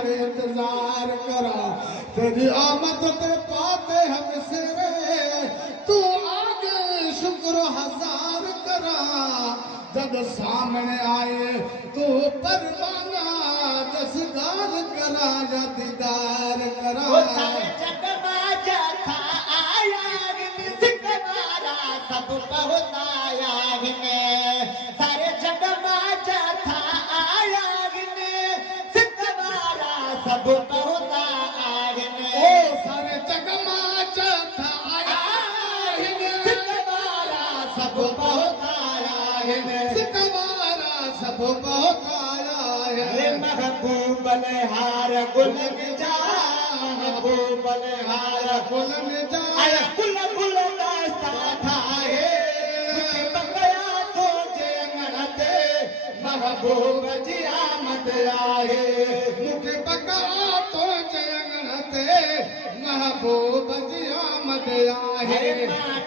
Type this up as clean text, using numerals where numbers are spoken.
घड़ी इंतजार करा तेरी आमद ते पाते हम सिरे तू आगे शुक्र हजार करा जब सामने आए तू परवाना दसगार करा या दीदार करा सब पहुँचाया सारे जग माजा था आया सिद्धवारा सब पहुँचाया ओ सारे जग माजा था आया सिद्धवारा सब पहुँचाया सिद्धवारा सब पहुँचाया है महबूब हार गुल जा महबूब हार गुल जा गुल गुल महबूब जी आमद आए मुखे पका तो जंगण ते महबूब जी आमद आए।